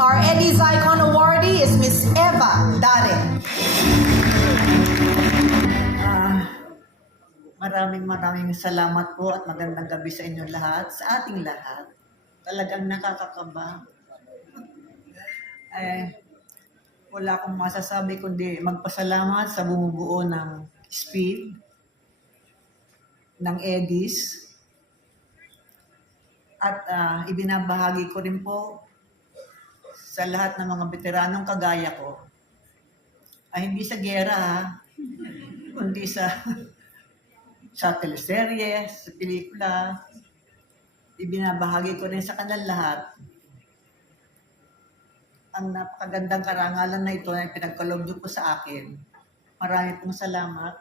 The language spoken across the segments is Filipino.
Our Eddie's Icon awardee is Miss Eva Dare. Maraming salamat po at magandang gabi sa inyo lahat, sa ating lahat. Talagang nakakakaba. Wala akong masasabi kundi magpasalamat sa bumubuo ng Speed, ng Eddies, at ibinabahagi ko rin po sa lahat ng mga veteranong kagaya ko, ay hindi sa gera, kundi sa teleserye, sa pelikula. Ibinabahagi ko rin sa kanila lahat ang napakagandang karangalan na ito na pinagkaloob niyo po sa akin. Marami pong salamat.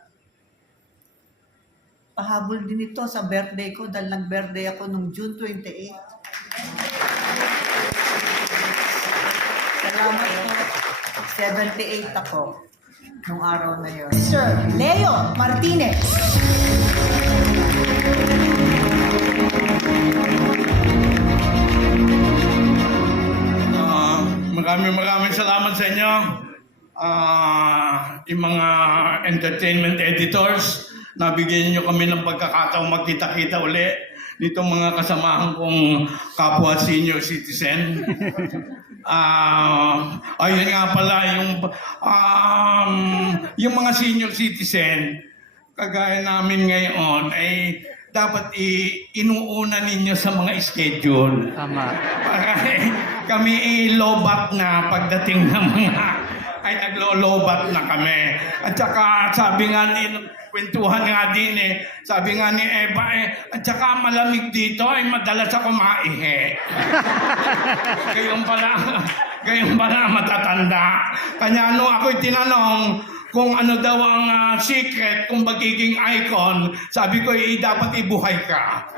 Pahabol din ito sa birthday ko dahil nag-birthday ako noong June 28. Salamat po. 78 ako nung araw na yun. Sir Leo Martinez. Maraming salamat sa inyo. Yung mga entertainment editors, nabigyan niyo kami ng pagkakataong magkita-kita uli nitong mga kasamahan kong kapwa senior citizen. Ayun nga pala, yung mga senior citizen, kagaya namin ngayon, ay dapat inuuna ninyo sa mga schedule. Tama. Para kami lobat na pagdating ng mga ay naglo-lobat na kami. At saka sabi nga kwentuhan nga din sabi nga ni Eva at saka malamig dito ay madalas ako maihi. Gayon pala matatanda. Kanya ako'y tinanong kung ano daw ang secret kung magiging icon, sabi ko dapat ibuhay ka.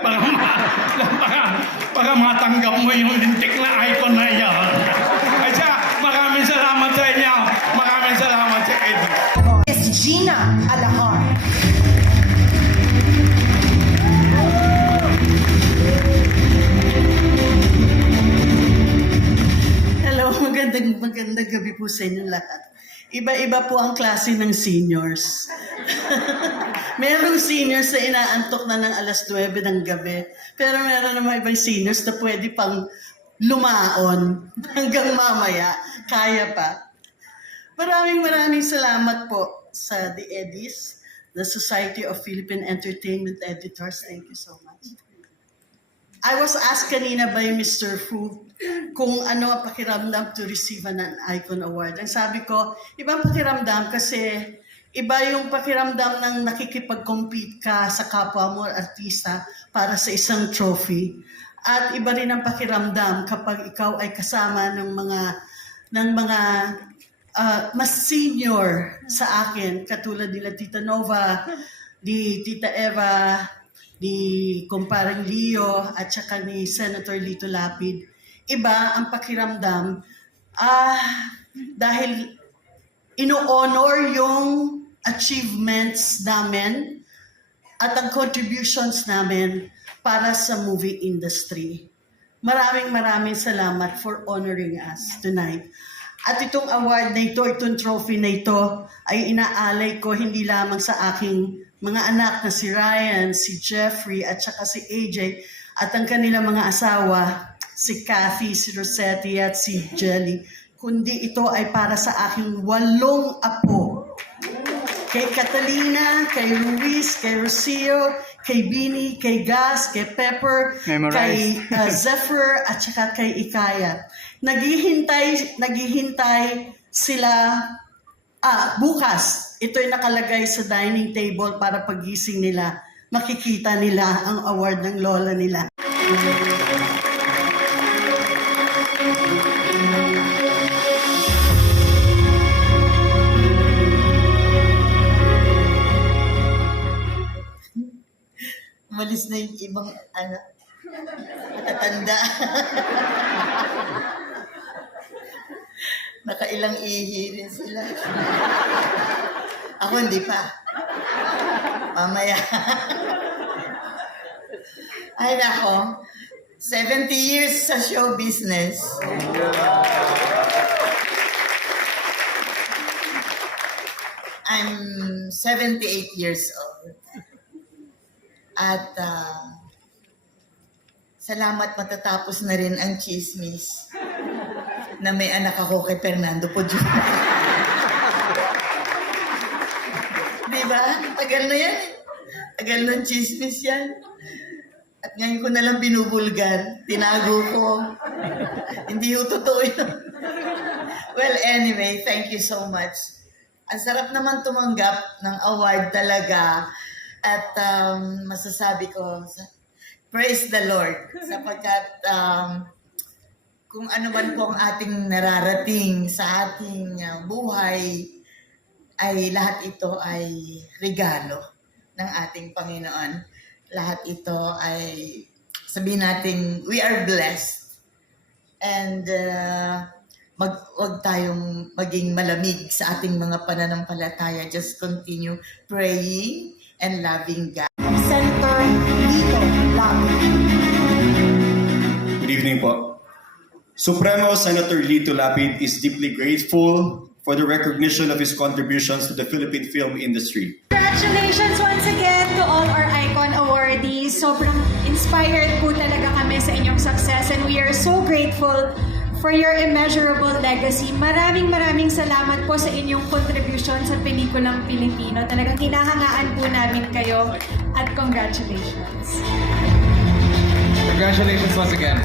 Para matanggap mo yung lintik na icon na yan. Kaya maraming salamat sa inyo. Maraming salamat sa Eddie. Miss Gina Alahar. Hello, magandang gabi po sa inyo lahat. Iba-iba po ang klase ng seniors. Merong seniors na inaantok na ng alas 9 ng gabi, pero meron naman ibang seniors na pwede pang lumaon hanggang mamaya. Kaya pa. Maraming salamat po sa The Eddies, the Society of Philippine Entertainment Editors. Thank you so much. I was asked kanina by Mr. Fu kung ano ang pakiramdam to receive an Icon Award. Ang sabi ko, ibang pakiramdam kasi iba yung pakiramdam ng nakikipag-compete ka sa kapwa mo artista para sa isang trophy. At iba rin ang pakiramdam kapag ikaw ay kasama ng mga mas senior sa akin, katulad nila Tita Nova, ni Tita Eva, ni Kumpareng Leo, at saka ni Senator Lito Lapid. Iba ang pakiramdam dahil ino-honor yung achievements namin at ang contributions namin para sa movie industry. Maraming salamat for honoring us tonight. At itong award na ito, itong trophy na ito, ay inaalay ko hindi lamang sa aking mga anak na si Ryan, si Jeffrey, at saka si AJ, at ang kanilang mga asawa, si Kathy, si Rosetti, at si Jelly, kundi ito ay para sa aking 8 apo. Kay Catalina, kay Luis, kay Rocio, kay Bini, kay Gas, kay Pepper, kay Zephyr, at saka kay Ikaya. Naghihintay sila bukas. Ito'y nakalagay sa dining table para pagising nila, makikita nila ang award ng lola nila. Umalis na yung ibang matatanda. Nakailang ihi rin sila. Ako hindi pa. Mamaya. Ay nako, 70 years sa show business. 78 years old. At salamat matatapos na rin ang chismis na may anak ako kay Fernando Podio. Diba? Tagal na yan. Tagal ng chismis yan. At ngayon ko na lang binubulgar. Tinago ko. Hindi ko totoo yun. Well, anyway, thank you so much. Ang sarap naman tumanggap ng award talaga. At masasabi ko, praise the Lord. Sapagkat kung ano man po ang ating nararating sa ating buhay, ay lahat ito ay regalo ng ating Panginoon. Lahat ito ay sabihin natin, we are blessed. And wag tayong maging malamig sa ating mga pananampalataya. Just continue praying and loving God. Senator Lito Lapid. Good evening po. Supremo Senator Lito Lapid is deeply grateful for the recognition of his contributions to the Philippine film industry. Congratulations once again to all our Icon awardees. Sobrang inspired po talaga kami sa inyong success and we are so grateful for your immeasurable legacy. Maraming salamat po sa inyong contribution sa pelikulang Pilipino. Talagang hinahangaan po namin kayo at congratulations. Congratulations once again.